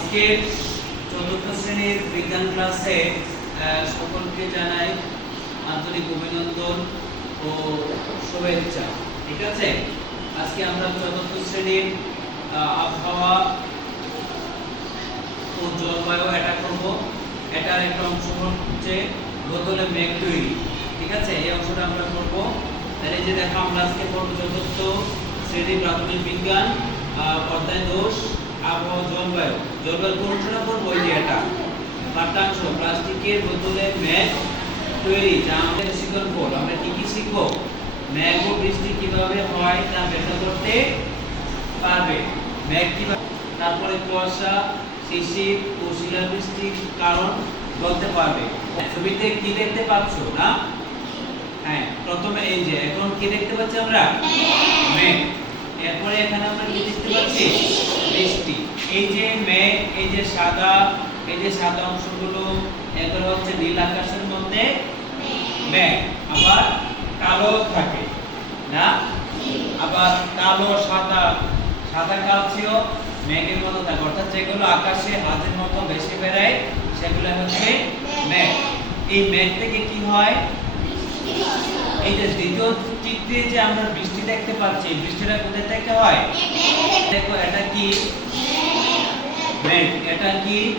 আজকের চতুর্থ শ্রেণির বিজ্ঞান ক্লাসে সকলকে জানাই আন্তরিক অভিনন্দন ও শুভেচ্ছা। ঠিক আছে? আজকে আমরা চতুর্থ শ্রেণির আবহাওয়া ও জলবায়ু এটা করব। এটার একটা অংশ হচ্ছে বোতলে মেঘ তৈরি ঠিক আছে? এই অংশটা আমরা করব। তাহলে যে দেখো, আমরা আজকে পড়ব চতুর্থ শ্রেণি প্রাথমিক বিজ্ঞান অধ্যায় দোষ। আবহাওয়া জলবায়ু। জলবায়ু পড়াশোনা করব এই যে এটা। পাঠ্যাংশ প্লাস্টিকের বোতলে মেঘ তৈরি যা আমাদের শিকল পড় আমরা কি কি শিখব? মেঘ ও বৃষ্টি কীভাবে হয় তা ব্যাখ্যা করতে পারবে। মেঘ কীভাবে তারপরে কুয়াশা শিশির ও শিলাবৃষ্টির কারণ বলতে পারবে। ছবিতে কি দেখতে পাচ্ছ না? হ্যাঁ প্রথমে এই যে এখন কি দেখতে পাচ্ছি আমরা? এরপরে এখানে আমরা কি দেখতে পাচ্ছি? বৃষ্টি এই যে মেঘ, এই যে সাদা, এই যে সাদা অংশগুলো, এগুলো হচ্ছে নীল আকাশের মধ্যে মেঘ। আবার কালো থাকে, না? আবার কালো, সাদা সাদা কালচিও মেঘের মতো থাকে। অর্থাৎ যেগুলো আকাশে হাতের মতো বেশি বেড়ায়, সেগুলো হচ্ছে মেঘ। এই মেঘ থেকে কি হয়? এই যে দ্বিতীয় চিত্রে যে আমরা বৃষ্টি দেখতে পাচ্ছি, বৃষ্টিটা কোথা থেকে হয়? দেখো, এটা কি? মেঘ। এটা কি?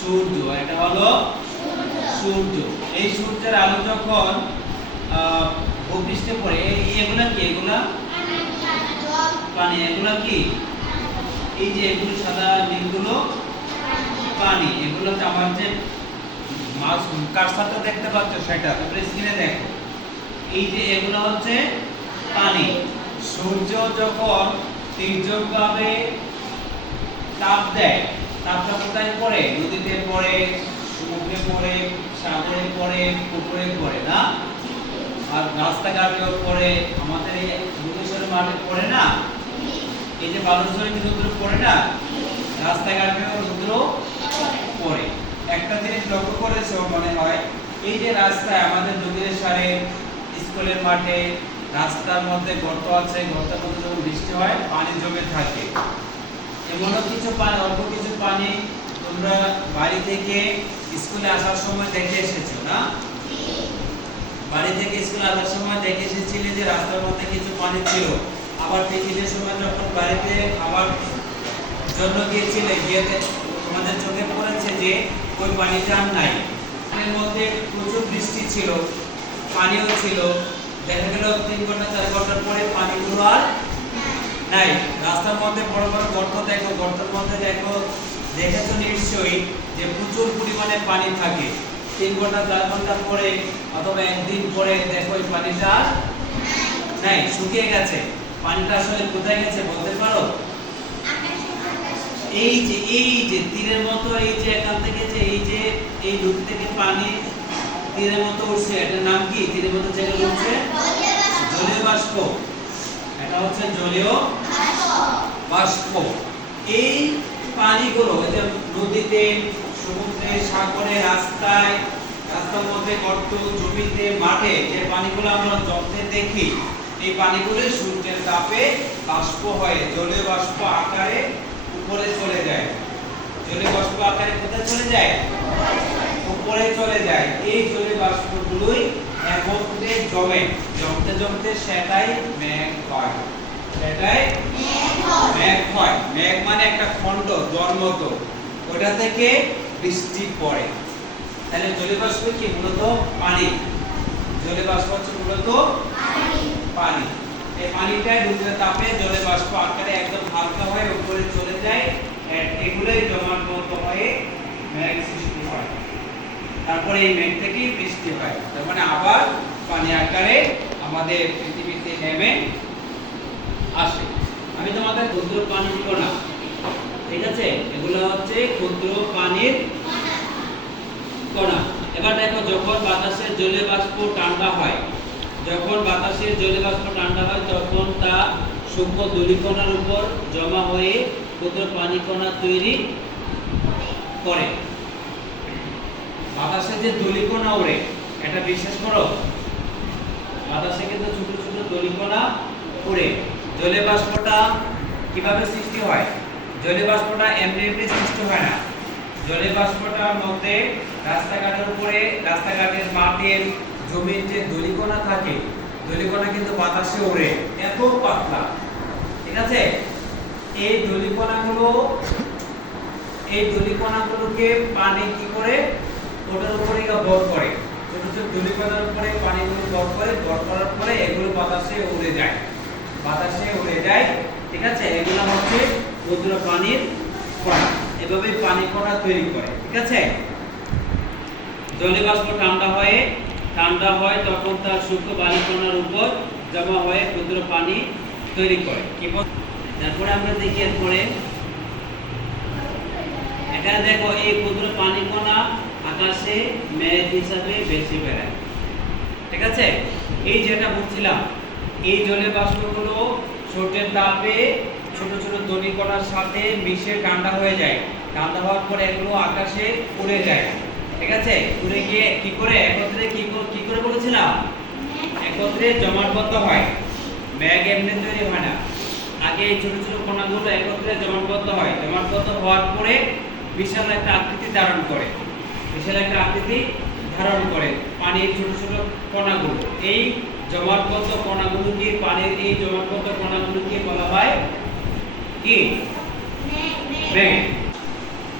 সূর্য। এটা হলো সূর্য। এই সূর্যের আলো যখন ভূপৃষ্ঠে পড়ে, এই- এগুলা কি? এগুলা পানি। এগুলা কি? এই যে এগুলো সাদা নীলগুলো, পানি। এগুলো আমার যে মাছ কারসারটা দেখতে পাচ্ছ সেটা তারপরে স্ক্রিনে দেখো। এই যে এগুলো হচ্ছে পানি। সূর্য যখন তীর্যকভাবে তাপ দেয়, তাপটা কোথায় পড়ে? নদীতে পড়ে, সমুদ্রে পড়ে, সাগরে পড়ে, পুকুরে পড়ে, না? আর রাস্তাঘাটেও পড়ে, আমাদের এই ভুবনেশ্বরের মাঠে পড়ে না? এই যে বালুচরে কি রুদ্র পড়ে না? রাস্তাঘাটেও রুদ্র পড়ে। একটা জিনিস লক্ষ্য করেছ মনে হয়? এই যে রাস্তায় আমাদের নদীর সারে, স্কুলের মাঠে, রাস্তার মধ্যে গর্ত আছে, গর্তের মধ্যে যখন বৃষ্টি হয়, পানি জমে থাকে। এমনও কিছু পানি, অল্প কিছু পানি তোমরা বাড়ি থেকে স্কুলে আসার সময় দেখে এসেছ, না? বাড়ি থেকে স্কুলে আসার সময় দেখে এসেছিলে যে রাস্তার মধ্যে কিছু পানি ছিল। আবার টিফিনের সময় যখন বাড়িতে খাবার জন্য গিয়েছিলে গিয়ে তোমাদের চোখে পড়েছে যে ওই পানিটা আর নাই। এর মধ্যে প্রচুর বৃষ্টি ছিল, পানিও ছিল। দেখা গেল তিন ঘণ্টা, চার ঘণ্টার পরে পানিগুলো আর নাই। রাস্তার মধ্যে বড় বড় গর্ত দেখো, গর্তের মধ্যে দেখো, দেখেছ নিশ্চয়ই যে প্রচুর পরিমাণে পানি থাকে। তিন ঘণ্টা, চার ঘণ্টা পরে অথবা একদিন পরে দেখো এই পানিটা নাই, শুকিয়ে গেছে। পানিটা আসলে কোথায় গেছে বলতে পারো? এই যে এই যে, তীরের মতো এই যে এখান থেকে যে, এই যে, এই নদী থেকে পানি তীরের মতো উঠছে, এটার নাম কি? তীরের মতো যেগুলো উঠছে? জলীয় বাষ্প। এটা হচ্ছে জলীয় বাষ্প। এই পানিগুলো, এই যে নদীতে, সমুদ্রে, সাগরে, রাস্তায়, রাস্তার মধ্যে গর্ত, জমিতে, মাঠে যে পানিগুলো আমরা জমতে দেখি, এই পানিগুলো সূর্যের তাপে বাষ্প হয়ে। জলীয় বাষ্প আকারে উপরে চলে যায়। জলীয় বাষ্প আকারে কোথায় চলে যায়? উপরে চলে যায়। এই জলীয় বাষ্পগুলোই একত্রে জমে। জমতে জমতে সেটাই মেঘ হয়। সেটাই মেঘ হয়। মেঘ মানে একটা খণ্ড জন্মত ওটা থেকে বৃষ্টি পড়ে। তাহলে জলীয় বাষ্প কি মূলত? পানি। জলীয় বাষ্প হচ্ছে মূলত? পানি। এই পানিটা রৌদ্রের তাপে জলে বাষ্প আকারে একদম হালকা হয়ে উপরে চলে যায় এগুলোই জমাট মতো হয়ে মেঘ সৃষ্টি হয় তারপরে এই মেঘ থেকেই বৃষ্টি হয়। তার মানে আবার পানি আকারে আমাদের পৃথিবীতে নেমে আসে। আমি তোমাদের ক্ষুদ্র পানির কণা ঠিক আছে? এগুলো হচ্ছে ক্ষুদ্র পানির কণা। এবার দেখো, যখন বাতাসের জলে বাষ্প ঠান্ডা হয় যখন বাতাসের জলে বাষ্প ঠান্ডা হয়, তখন তা সূক্ষ্ম ধূলিকণার উপর জমা হয়ে ক্ষুদ্র পানি কণা তৈরি করে। বাতাসে যে ধূলিকণা ওড়ে এটা বিশ্বাস করো? বাতাসে কিন্তু ছোট ছোট ধূলিকণা ওড়ে জলে বাষ্পটা কীভাবে সৃষ্টি হয়? জলীয় বাষ্পটা এমনি এমনি সৃষ্টি হয় না। জলীয় বাষ্পটার মধ্যে রাস্তাঘাটের উপরে, রাস্তাঘাটের মাটির জমির যে ধূলিকণা থাকে ধূলিকণা কিন্তু বাতাসে ওড়ে, এত পাতলা। ঠিক আছে? এই ধূলিকণাগুলো এই ধূলিকণাগুলোকে পানি কি করে? ওটার উপরে ভর করে। ছোট ছোট ধূলিকণার উপরে পানিগুলো ভর করে ভর করার পরে এগুলো বাতাসে উড়ে যায়। বাতাসে উড়ে যায়, ঠিক আছে? এগুলো হচ্ছে ক্ষুদ্র পানির কণা। এভাবে পানি কণা তৈরি করে, ঠিক আছে? জলীয় বাষ্প ঠান্ডা হয়ে ঠান্ডা হয়, তখন তার সূক্ষ্ম বায়ু কণার উপর জমা হয়ে ক্ষুদ্র পানি তৈরি করে। কি তারপরে আমরা দেখি এরপরে, এখানে দেখো এই ক্ষুদ্র পানি কণা আকাশে মেঘ হিসাবে বেশি বেড়ায়। ঠিক আছে? এই যেটা বলছিলাম এই জলের বাষ্পগুলো সূর্যের তাপে ছোট ছোট দনি কণার সাথে মিশে ঠান্ডা হয়ে যায়। ঠান্ডা হওয়ার পরে এগুলো আকাশে উড়ে যায়। ঠিক আছে? ঘুরে গিয়ে কি করে? একত্রে কি করে কি করে বলেছিলাম? একত্রে জমাটবদ্ধ হয়। ব্যাগ এমনি তৈরি হয় না। আগে এই ছোট ছোট কণাগুলো একত্রে জমাটবদ্ধ হয়। জমাটবদ্ধ হওয়ার পরে বিশাল একটা আকৃতি ধারণ করে। বিশাল একটা আকৃতি ধারণ করে পানির ছোট ছোট কণাগুলো। এই জমাটবদ্ধ কণাগুলোকে পানির এই জমাটবদ্ধ কণাগুলোকে বলা হয় কি?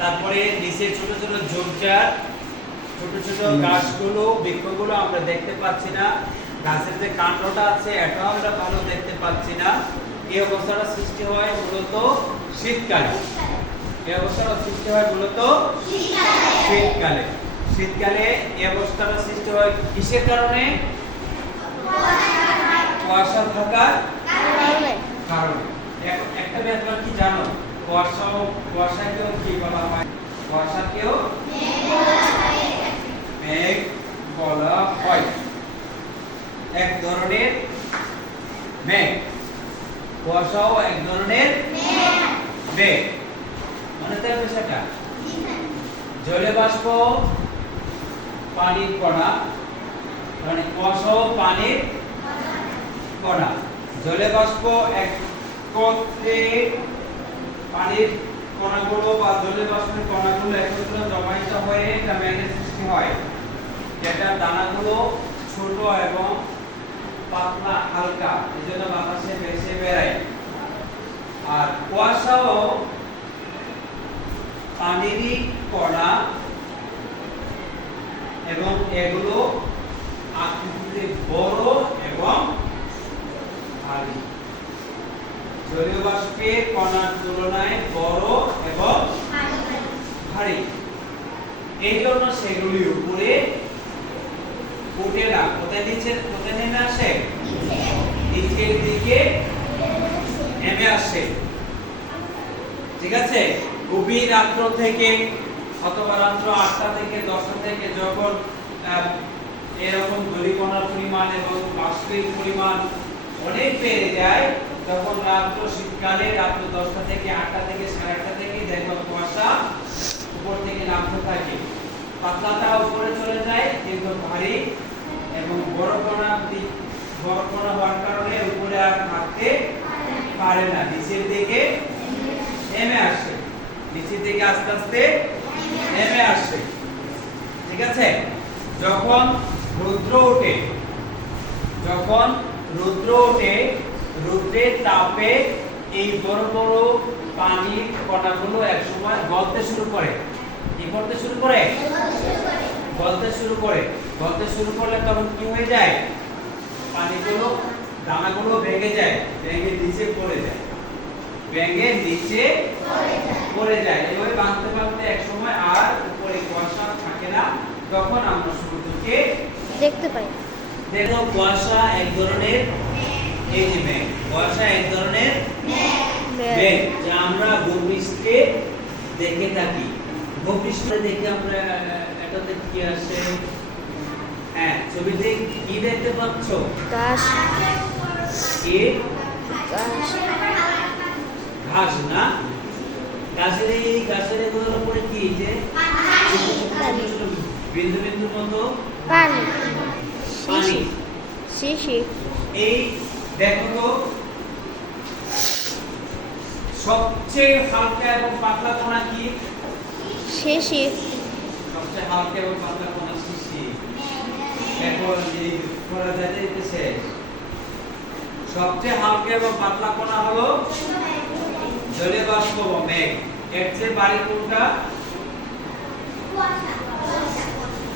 তারপরে নিচে ছোট ছোট ঝোপঝাড় ছোট ছোট গাছগুলো, বৃক্ষগুলো আমরা দেখতে পাচ্ছি না। গাছের যে কাণ্ডটা আছে, এটাও আমরা ভালো দেখতে পাচ্ছি না। এই অবস্থাটা সৃষ্টি হয় মূলত শীতকালে। এই অবস্থাটা সৃষ্টি হয় মূলত শীতকালে। শীতকালে এই অবস্থাটা সৃষ্টি হয় কিসের কারণে? কুয়াশা থাকার কারণে। এক- একটা ব্যাপার কি জানো? কুয়াশা কুয়াশাকেও কি বলা হয়? কুয়াশাকেও মেঘ বলা হয় এক ধরনের মেঘ। কুয়াশাও এক ধরনের মেঘ। মনে থাকবে সেটা জলে বাষ্প, পানির কণা। মানে কুয়াশাও পানির কণা। জলে বাষ্প একত্রে পানির কণাগুলো বা জলে বাষ্পের কণাগুলো একত্রে জমায়িত হয়ে এটা মেঘের সৃষ্টি হয়। যেটা দানাগুলো ছোট এবং পাতলা হালকা এজন্য বাতাসে ভেসে বেড়ায়। আর কুয়াশাও পানিরই কণা এবং এগুলো আকৃতিতে বড় এবং ভারী। জলীয় বাষ্পের কণার তুলনায় বড় এবং ভারী এই জন্য সেগুলি উপরে উঠে না। কোথায় নিচে কোথায় নেমে আসে? নিচের দিকে নেমে আসে। ঠিক আছে? গভীর রাত্র থেকে অথবা রাত্র আটটা থেকে দশটা থেকে যখন এরকম ধূলিকণার পরিমাণ এবং বাষ্পের পরিমাণ অনেক বেড়ে যায়, তখন রাত্র শীতকালে রাত্র দশটা থেকে আটটা থেকে সাড়ে আটটা থেকে দেখো কুয়াশা উপর থেকে নামতে থাকে। পাতলাটা উপরে চলে যায়, কিন্তু ভারী এবং বড় কণা বড় কণা হওয়ার কারণে উপরে আর থাকতে পারে না। নিচের দিকে নেমে আসে। নিচের দিকে আস্তে আস্তে নেমে আসে। ঠিক আছে? যখন রুদ্র ওঠে যখন রুদ্র ওঠে রুদ্রের তাপে এই বড় বড় পানির কণাগুলো একসময় গলতে শুরু করে। কি করতে শুরু করে। গলতে শুরু করে। গলতে শুরু করলে তখন কি হয়ে যায়? পানিগুলো দানাগুলো ভেঙে যায় ভেঙে নিচে পড়ে যায়। ভেঙে নিচে পড়ে যায়। এভাবে বাঁধতে বাঁধতে এক সময় আর উপরে কুয়াশা থাকে না। তখন আমরা সূর্যকে দেখতে পাই। দেখো কুয়াশা এক ধরনের এই যে মেঘ। কুয়াশা এক ধরনের মেঘ। যা আমরা ভূপৃষ্ঠে দেখে থাকি। ভূপৃষ্ঠে দেখে আমরা এটাতে কি আসে? হ্যাঁ ছবিতে কি দেখতে পাচ্ছ? গাছ কি? গাছ ঘাস না? গাছের এই গাছের এগুলোর উপরে কি যে? বিন্দু বিন্দু মতো? পানি। পানি। শিশি। এই দেখো তো সবচেয়ে হালকা এবং পাতলা কণা কি? শিশির সবচেয়ে হালকা এবং পাতলা এখন এই করা যাতে এটা শেষ সবচেয়ে হালকা এবং পাতলা কণা হলো জলীয় বাষ্প বা মেঘ। এর চেয়ে বাড়ি কোনটা?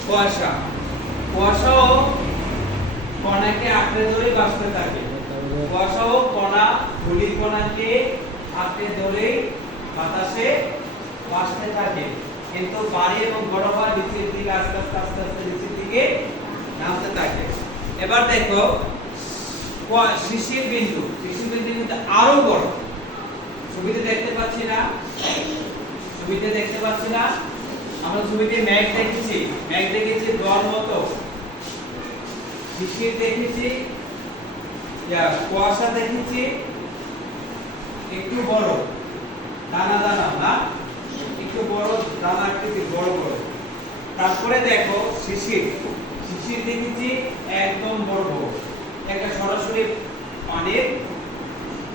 কুয়াশা। কুয়াশাও কণাকে আঁকড়ে ধরে বাষ্পে থাকে। কুয়াশাও কণা ধূলি কণাকে আঁকড়ে ধরে বাতাসে বাষ্পে থাকে। কিন্তু বাড়ি এবং বড় হওয়া নিচের দিকে আস্তে আস্তে আস্তে আস্তে নিচের দিকে নামতে থাকে। এবার দেখো শিশির বিন্দু। শিশির বিন্দু কিন্তু আরও বড়। ছবিতে দেখতে পাচ্ছি না। ছবিতে দেখতে পাচ্ছি না। আমরা ছবিতে মেঘ দেখেছি। মেঘ দেখেছি দল মতো। শিশির দেখেছি কুয়াশা দেখেছি। একটু বড়। দানা দানা, না? একটু বড়, দানা আকৃতি বড় বড়। তারপরে দেখো, শিশির। শিশির দেখেছি একদম বড়। একটা সরাসরি পানির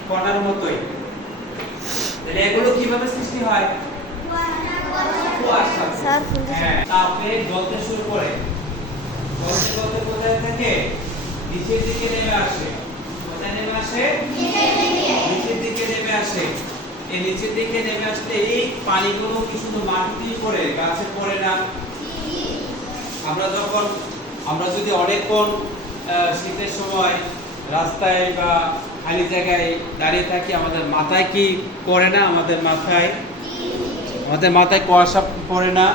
কণার মতোই। তাহলে এগুলো কীভাবে সৃষ্টি হয়? হ্যাঁ তাপে গলতে শুরু করে। গলতে গলতে কোথায় থেকে? নিচের দিকে নেমে আসে। কোথায় নেমে আসে? নিচের দিকে নেমে আসে। এই নিচের দিকে নেমে এই পানিগুলো কি শুধু মাটিতেই পড়ে গাছে পড়ে না? আমরা যখন আমরা যদি অনেকক্ষণ শীতের সময় রাস্তায় বা খালি জায়গায় দাঁড়িয়ে থাকি আমাদের মাথায় কি পড়ে না? আমাদের মাথায়? আমাদের মাথায় কুয়াশা পড়ে না?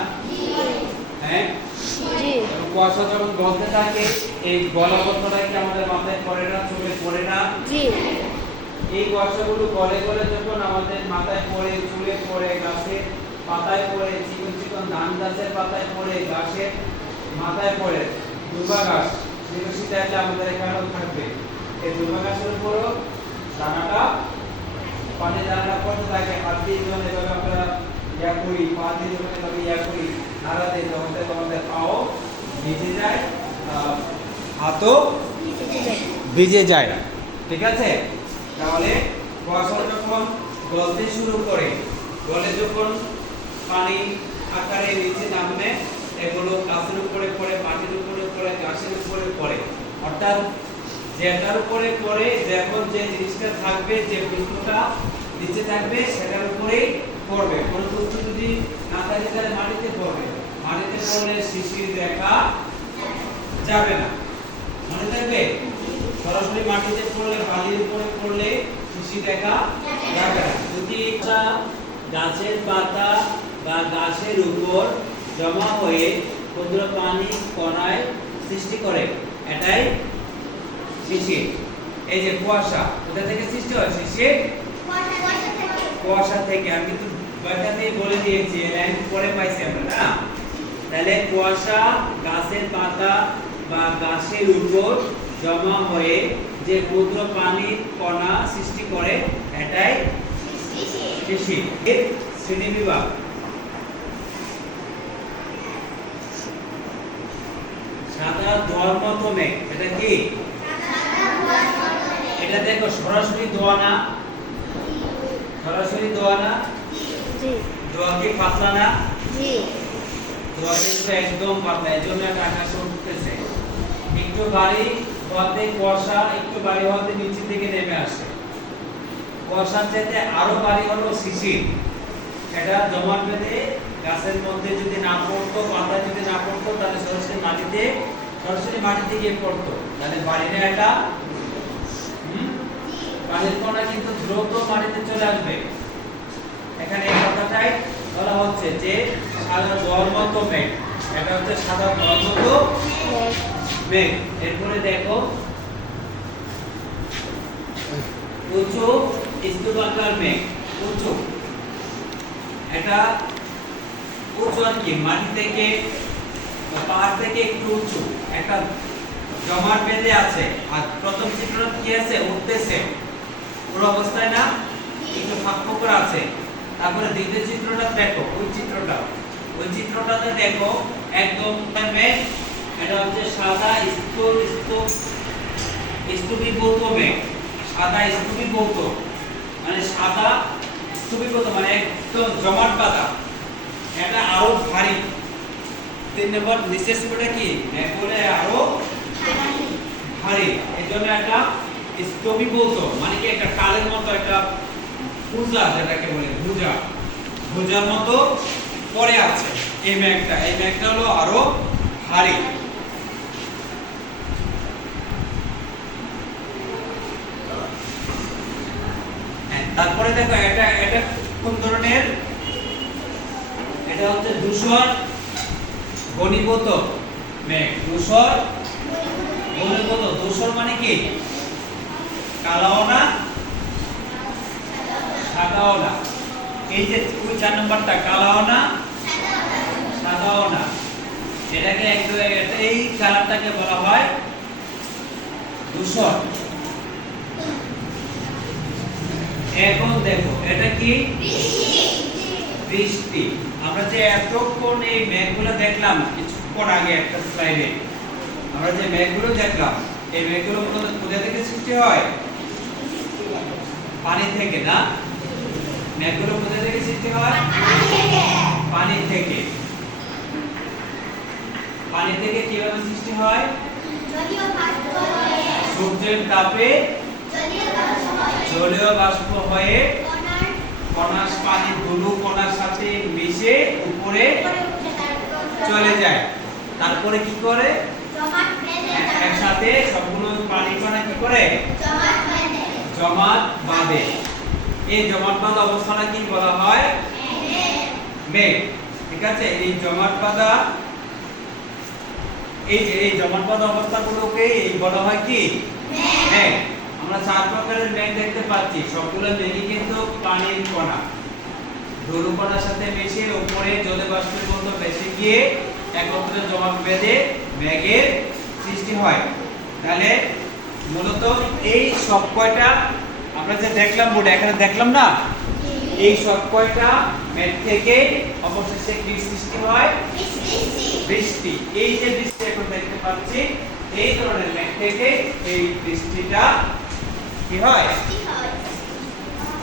হ্যাঁ? কুয়াশা যখন গলতে থাকে এই গলবদ্ধটা কি আমাদের মাথায় পড়ে না চোখে পড়ে না? এই কুয়াশাগুলো গলে গলে যখন আমাদের মাথায় পড়ে চুলে পড়ে গাছে পাতায় পড়ে চিকন চিকন ধান গাছের পাতায় পড়ে গাছের মাথায় পড়ে দুর্বা গাছ যেগুলো শীতে আসলে আমাদের এখানেও থাকবে। এই দুর্বা গাছের উপরও দানাটা পানি দানাটা পড়তে থাকে, হাত দিয়ে যখন এভাবে আমরা ইয়া করি, পা দিয়ে যখন এভাবে ইয়া করি, নাড়া দিই তখন আমাদের পাও ভিজে যায় হাতও ভিজে যায় ঠিক আছে? তাহলে কুয়াশা যখন গলতে শুরু করে গলে যখন পানি আকারে নিচে নামবে এগুলো গাছের উপরে পড়ে, মাটির উপরে পড়ে গাছের উপরে পড়ে। অর্থাৎ যেটার উপরে পড়ে যখন যে জিনিসটা থাকবে, যে বস্তুটা নিচে থাকবে, সেটার উপরেই পড়বে। কোনো বস্তু যদি না থাকে, তাহলে মাটিতে পড়বে। মাটিতে পড়লে শিশির দেখা যাবে না। মনে থাকবে? সরাসরি মাটিতে পড়লে, বালির উপরে পড়লে শিশি দেখা যাবে না। যদি গাছের পাতা বা গাছের উপর জমা হয়ে ক্ষুদ্র পানি কণায় সৃষ্টি করে। এটাই শিশির এই যে কুয়াশা কোথা থেকে সৃষ্টি হয় শিশির কুয়াশা থেকে। আমি কিন্তু বইটাতেই বলে দিয়েছি লাইন পরে পাইছি আমরা না? তাহলে কুয়াশা গাছের পাতা বা গাছের উপর জমা হয়ে যে ক্ষুদ্র পানির কণা সৃষ্টি করে এটাই শিশির শ্রেণি বিভাগ সাদা মতো মেঘ এটা কি? এটা দেখো সরাসরি দোয়া না? সরাসরি দোয়া না? দোয়া কি পাতলা না? দোয়া কিন্তু একদম পাতলা এই জন্য এটা আকাশে উঠতেছে। একটু বাড়ি হওয়াতে কুয়াশা একটু বাড়ি হওয়াতে নিচের দিকে নেমে আসে। কুয়াশার চাইতে আরও বাড়ি হলো শিশির। এটা জমাট বেঁধে গাছের মধ্যে যদি না পড়তো পাতায় যদি না পড়তো তাহলে সরাসরি মাটিতে সরাসরি মাটিতে গিয়ে পড়তো। তাহলে এটা হুম? পানির কণা কিন্তু দ্রুত মাটিতে চলে আসবে। এখানে এই কথাটাই বলা হচ্ছে যে, সাদা জল মেঘ। এটা হচ্ছে সাদা মেঘ মেঘ। এরপরে দেখো, উঁচু স্তূপাকার মেঘ। উঁচু। এটা উঁচু আর কি, মাটি থেকে পাহাড় থেকে একটু উঁচু। একটা জমাট বেঁধে আছে। আর প্রথম চিত্রটা কি আছে? উঠতেছে। পুরো অবস্থায় না একটু ফাঁক ফোকর আছে। তারপরে দ্বিতীয় চিত্রটা দেখো, ওই চিত্রটা। ওই চিত্রটাতে দেখো, একদম এটা হচ্ছে সাদা স্তূপ স্তূপ স্তূপীভূত মেঘ সাদা স্তূপীভূত মানে সাদা স্থবিরগত মানে একদম জমাট পাতা। এটা আরও ভারী। তিন নম্বর নিচের সুবিধা কি? বলে আরও ভারী। এই একটা স্থবিরগত মানে কি একটা কালের মতো একটা পূজা যেটাকে বলে ভুজা। ভুজার মতো পরে আছে এই মেঘটা এই মেঘটা হলো আরও ভারী। হ্যাঁ, তারপরে দেখো এটা এটা কোন ধরনের? এটা হচ্ছে ধূসর ঘনীভূত মেঘ ধূসর। ঘনীভূত ধূসর মানে কি? কালাও না? সাদাও না। এই যে ওই চার নম্বরটা, কালাও না? সাদাও না। এটাকে এটা- এই কালারটাকে বলা হয় ধূসর। এখন দেখো, এটা কি? বৃষ্টি। আমরা যে এতক্ষণ এই মেঘগুলো দেখলাম কিছুক্ষণ আগে একটা স্লাইডে আমরা যে মেঘগুলো দেখলাম এই মেঘগুলো মূলত কোথা থেকে সৃষ্টি হয়? পানি থেকে না? মেঘগুলো কোথা থেকে সৃষ্টি হয়? পানি থেকে। পানি থেকে কীভাবে সৃষ্টি হয়? সূর্যের তাপে জলীয় বাষ্প হয়ে কণার পানি ধুলো কণার সাথে মিশে উপরে চলে যায়। তারপরে কি করে? একসাথে সবগুলো পানি কণা কি করে? জমাট বাঁধে। এই জমাট বাঁধা অবস্থাটা কি বলা হয়? মেঘ। ঠিক আছে? এই জমাট বাঁধা এই যে এই জমাট বাঁধা অবস্থাগুলোকে এই বলা হয় কি? মেঘ। আমরা চার প্রকারের মেঘ দেখতে পাচ্ছি। সবগুলো মেঘই কিন্তু পানির কণা। ধরু কণার সাথে মিশে উপরে জলে বাষ্পের মতো ভেসে গিয়ে একত্রে জমা বেঁধে মেঘের সৃষ্টি হয়। তাহলে মূলত এই সব কয়টা আমরা যে দেখলাম বোর্ডে, এখানে দেখলাম না? এই সব কয়টা মেঘ থেকে অবশেষে কি সৃষ্টি হয়? বৃষ্টি। এই যে বৃষ্টি এখন দেখতে পাচ্ছি, এই ধরনের মেঘ থেকে এই বৃষ্টিটা কি হয়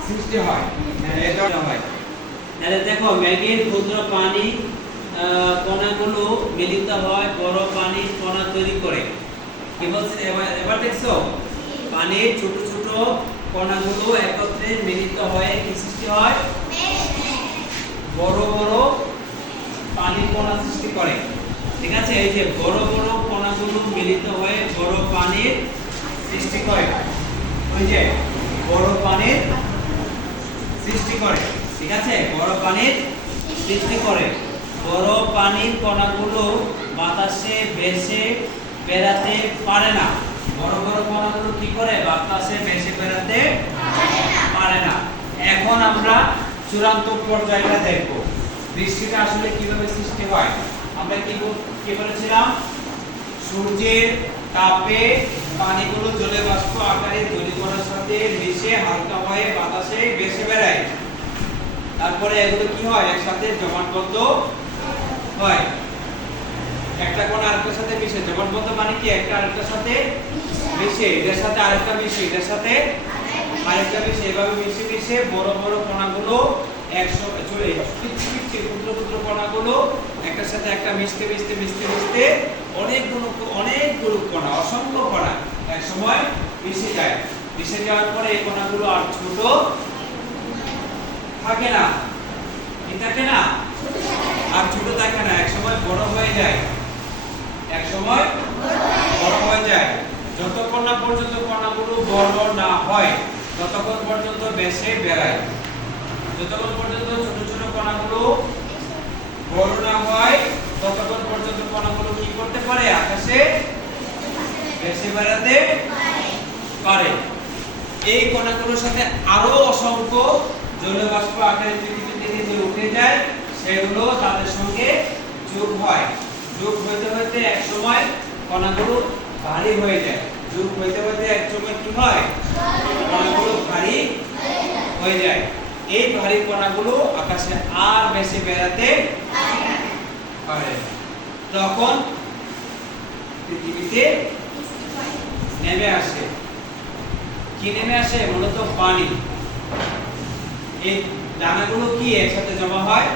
সৃষ্টি হয় হ্যাঁ, তাহলে দেখো মেঘের ক্ষুদ্র পানি কণাগুলো মিলিত হয় বড় পানির কণা তৈরি করে। কি বলছে এবার দেখছ? পানির ছোট ছোট কণাগুলো একত্রে মিলিত হয়ে কি সৃষ্টি হয়? বড় বড় পানির কণা সৃষ্টি করে। ঠিক আছে? এই যে বড় বড় কণাগুলো মিলিত হয়ে বড় পানির সৃষ্টি করে। ওই যে বড় পানির সৃষ্টি করে, ঠিক আছে? বড় পানির সৃষ্টি করে। বড় পানির কণাগুলো বাতাসে, ভেসে বেড়াতে পারে না। বড় বড় কণাগুলো কি করে? বাতাসে, ভেসে বেড়াতে পারে না। এখন আমরা চূড়ান্ত পর্যায়টা দেখব। বৃষ্টিটা আসলে কীভাবে সৃষ্টি হয়? আমরা কি কি বলেছিলাম? সূর্যের তাপে পানিগুলো জলে বাষ্প আকারে ধূলিকণার সাথে মিশে হালকা হয়ে বাতাসে ভেসে বেড়ায়। তারপরে এগুলো কি হয়? একসাথে জমাটবদ্ধ হয়। একটা কোন আরেকটার সাথে মিশে। জমাটবদ্ধ মানে কি? একটা আরেকটার সাথে মিশে এটার সাথে আরেকটা মিশে এটার সাথে আরেকটা মিশে। এভাবে মিশে মিশে বড় বড় কণাগুলো একশো চলে পিচ্ছি পিচ্ছি ক্ষুদ্র ক্ষুদ্র কণাগুলো একটার সাথে একটা মিশতে মিশতে মিশতে মিশতে অনেকগুলো অনেকগুলো কণা অসংখ্য কণা এক সময় মিশে যায়। মিশে যাওয়ার পরে এই কণাগুলো আর ছোট থাকে না। থাকে না? আর ছোট থাকে না। এক সময় বড় হয়ে যায়। এক সময় বড় হয়ে যায়। যতক্ষণ না পর্যন্ত কণাগুলো বড় না হয়, ততক্ষণ পর্যন্ত বেশে বেড়ায়। যতক্ষণ পর্যন্ত ছোট ছোট কণাগুলো বড় না হয় ততক্ষণ পর্যন্ত কণাগুলো কি করতে পারে? আকাশে? বেশি বেড়াতে পারে। এই কণাগুলোর সাথে আরও অসংখ্য জলীয় বাষ্প আকারে পৃথিবী থেকে যে উঠে যায়, সেগুলো তাদের সঙ্গে যোগ হয়। যোগ হইতে হইতে এক সময় কণাগুলো ভারী হয়ে যায়। যোগ হইতে হইতে এক সময় কি হয়? কণাগুলো ভারী হয়ে যায়। এই ভারী কণাগুলো আকাশে আর বেশি বেড়াতে তখন পৃথিবীতে নেমে আসে। কি নেমে আসে? মূলত পানি। এই দানাগুলো কি? একসাথে জমা হয়?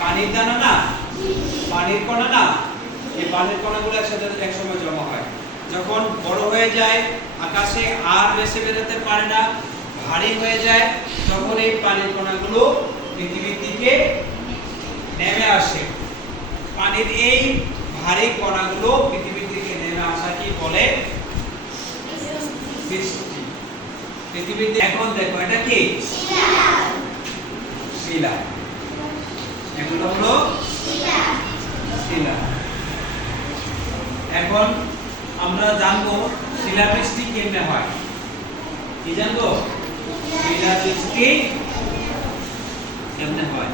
পানির দানা না? পানির কণা না? এই পানির কণাগুলো একসাথে একসময় জমা হয়। যখন বড় হয়ে যায়, আকাশে আর বেশি বেরোতে পারে না, ভারী হয়ে যায়, তখন এই পানির কণাগুলো পৃথিবীর দিকে নেমে আসে। পানির এই ভারী কণাগুলো পৃথিবীর দিকে নেমে আসাকে বলে? বৃষ্টি। পৃথিবীতে এখন দেখো, এটা কি? শিলা। এগুলো হলো শিলা। এখন আমরা জানব শিলাবৃষ্টি কেমনে হয়। কি জানব? শিলাবৃষ্টি কেমনে হয়?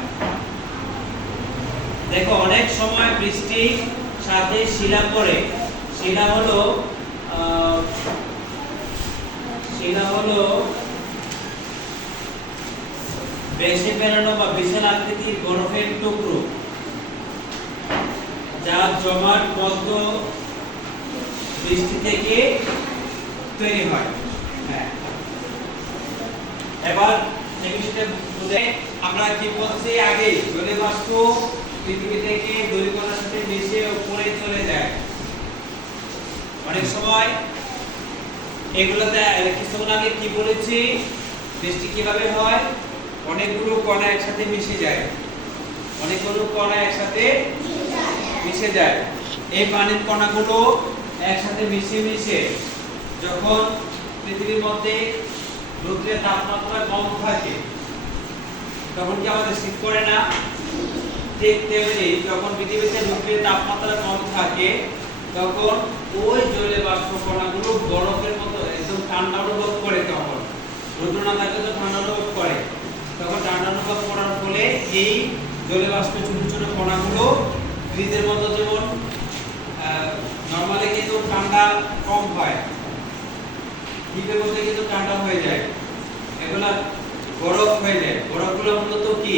দেখো, অনেক সময় বৃষ্টি সাথে শিলা পড়ে। শিলা হলো শিলা হলো বেশি বেরানো বা বিশাল আকৃতির বরফের টুকরো, যা জমাট মধ্য বৃষ্টি থেকে তৈরি হয়। হ্যাঁ। এবার আমরা কি বলছি আগে জলে বাষ্প পৃথিবী থেকে দৈকণার সাথে মিশে উপরে চলে যায়? অনেক সময় এগুলোতে কিছুক্ষণ আগে কি বলেছি? বৃষ্টি কীভাবে হয়? অনেকগুলো কণা একসাথে মিশে যায়। অনেকগুলো কণা একসাথে মিশে যায়। এই পানির কণাগুলো একসাথে মিশে মিশে যখন পৃথিবীর মধ্যে রৌদ্রের তাপমাত্রা কম থাকে, তখন কি আমাদের শীত করে না? ঠিক তেমনি যখন পৃথিবীতে রৌদ্রের তাপমাত্রা কম থাকে, তখন ওই জলে বাষ্প কণাগুলো বরফের মতো একদম ঠান্ডা অনুভব করে তখন। রৌদ্র না থাকলে তো ঠান্ডা অনুভব করে। তখন ঠান্ডা অনুভব করার ফলে এই জলে বাষ্প ছোট ছোট কণাগুলো ফ্রিজের মতো যেমন নর্মালি কিন্তু ঠান্ডা কম হয়। দ্বীপের মধ্যে কিন্তু ঠান্ডা হয়ে যায়। এগুলা বরফ হয়ে যায়। বরফগুলো মূলত কি?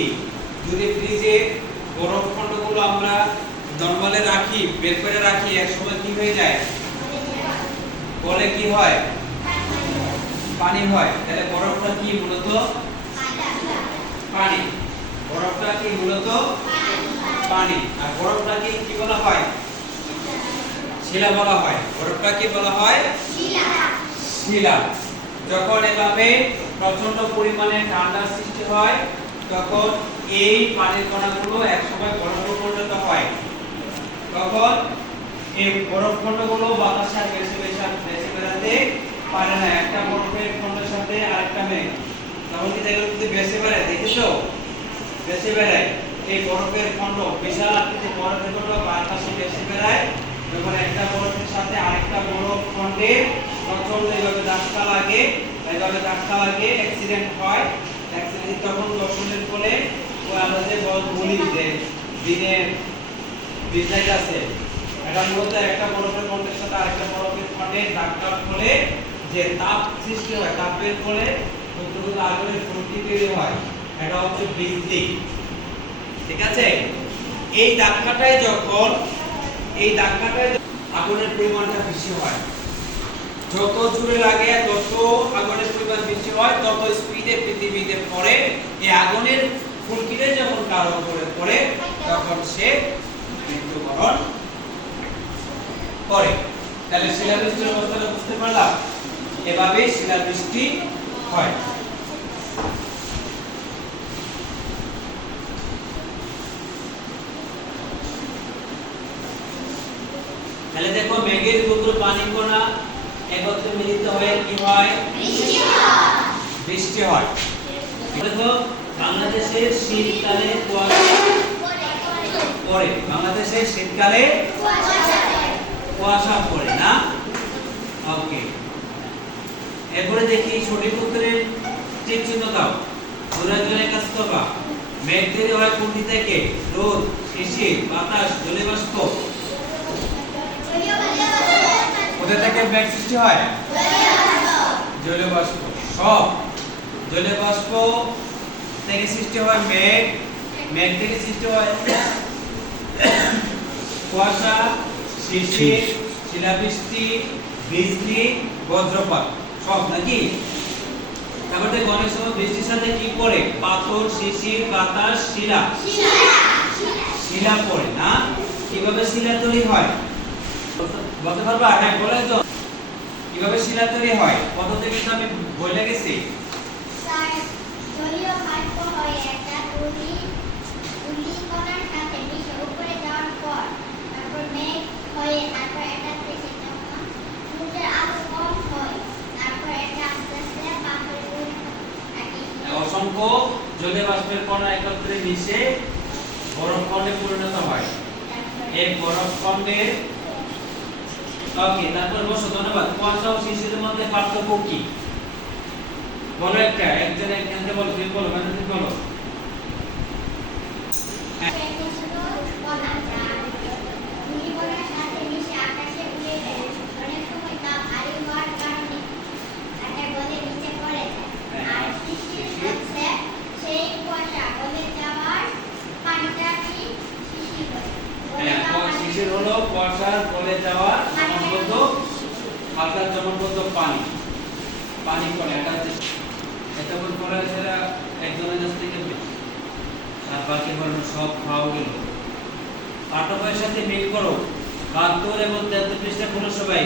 যদি ফ্রিজে বরফ খণ্ডগুলো আমরা নর্মালে রাখি, বের করে রাখি এক সময় কি হয়ে যায়? বলে কি হয়? পানি হয়। তাহলে বরফটা কি মূলত? পানি। বরফটা কি মূলত? পানি। আর বরফটাকে কি বলা হয়? শিলা বলা হয়। বরফটা কি বলা হয়? শিলা। যখন এভাবে প্রচণ্ড পরিমাণে ঠান্ডার সৃষ্টি হয় তখন এই পানির কণাগুলো একসময় বরফে পরিণত হয়, তখন এই বরফ খণ্ডগুলো বাতাসে আর বেশি পারে না। একটা বরফের খন্ডের সাথে আরেকটা মেঘ তখন কি দেখো যদি বেশি বেড়ায়? দেখেছ? বেশি বেড়ায়। এই বরফের খণ্ড, বিশাল আকৃতির বরফের খণ্ড বাতাসে বেশি বেড়ায়। যখন একটা বরফের সাথে আরেকটা বরফ খণ্ডে প্রচণ্ড এইভাবে ধাক্কা লাগে, এইভাবে ধাক্কা লাগে অ্যাক্সিডেন্ট হয়। অ্যাক্সিডেন্ট তখন দর্শনের ফলে ওই আমরা যে বল যে দিনের বিজনেস আছে। এটা মূলত একটা বরফের খণ্ডের সাথে আরেকটা বরফের খণ্ডের ধাক্কার ফলে যে তাপ সৃষ্টি হয়, তাপের ফলে ক্ষুদ্র আগুনের ফুলকি তৈরি হয়। এটা হচ্ছে বৃদ্ধি ঠিক আছে? এই ধাক্কাটাই যখন এই ধাক্কাটায় আগুনের পরিমাণটা বেশি হয় যত জোরে লাগে তত আগুনের পরিমাণ বেশি হয়, তত স্পিডে পৃথিবীতে পড়ে। এই আগুনের ফুলকিতে যখন কারও উপরে পড়ে, তখন সে মৃত্যুবরণ করে। তাহলে শিলাবৃষ্টির অবস্থাটা বুঝতে পারলাম? এভাবে শিলাবৃষ্টি হয়। তাহলে দেখো, মেঘের ক্ষুদ্র পানি কণা একত্রে মিলিত হয়ে কি হয়? বৃষ্টি হয়। দেখো বাংলাদেশের শীতকালে কুয়াশা পড়ে। বাংলাদেশের শীতকালে কুয়াশা পড়ে, না? ওকে। এরপরে দেখি সঠিক উত্তরের ঠিক চিহ্ন দাও। ঘোরাজনের কাছ মেঘ তৈরি হয় কোনটি থেকে। রোদ, শিশির, বাতাস, জলে বাষ্প। কোথা থেকে মেঘ সৃষ্টি হয়? জলীয় বাষ্প। সব। জলীয় বাষ্প থেকে সৃষ্টি হয় মেঘ। মেঘ থেকে সৃষ্টি হয় কুয়াশা শিশির শিলাবৃষ্টি বিজলি বজ্রপাত। সব নাকি? তারপর দেখো অনেক সময় বৃষ্টির সাথে কি পড়ে? পাথর শিশির বাতাস শিলা। শিলা পড়ে না? কীভাবে শিলা তৈরি হয়? বলতে পারবা? হ্যাঁ বলে তো। কীভাবে শিলা তৈরি হয়? পদ্ধতি কিন্তু আমি বলে গেছি। কণার অসংখ্য জলীয় বাষ্পের কণা একত্রে মিশে বরফ কণে পরিণত হয়। এই বরফ খণ্ডে ওকে তারপর বসো ধন্যবাদ। কুয়াশা ও শিশিরের মধ্যে পার্থক্য কি? বলো একটা একজন একজনকে বলো তুমি বলো মানে তুমি বলো। একটা ছোট কণা যা তুলি কণার সাথে মিশে আকাশে উড়ে যায় অনেক সময় তা ভারী হওয়ার কারণে একটা গলে নিচে পড়ে যায় আর শিশির হচ্ছে সেই কুয়াশা গলে যাওয়ার পানিটা হয় শিশির হলো পানি। পানি থেকে আর সব খাওয়া গেল। পাঠকের সাথে মিল করো। বাহাত্তর এবং তেহাত্তর পৃষ্ঠা খুলো সবাই।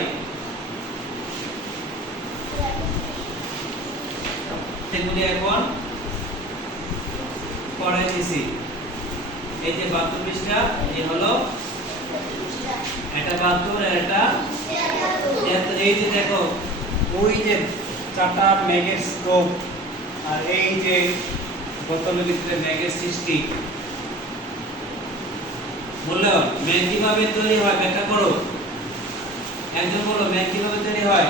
সেগুলি এখন। পড়াই দিছি এই যে বাহাত্তর পৃষ্ঠা, এই হলো এটা বাহাত্তর আর এটা এই যে দেখো, ওই যে চারটা মেঘের স্ট্রোক আর এই যে বোতলের ভিতরে মেঘের সৃষ্টি। বলল, মেঘ কীভাবে তৈরি হয়? ব্যাখ্যা করো। একজন বলো মেঘ কীভাবে তৈরি হয়?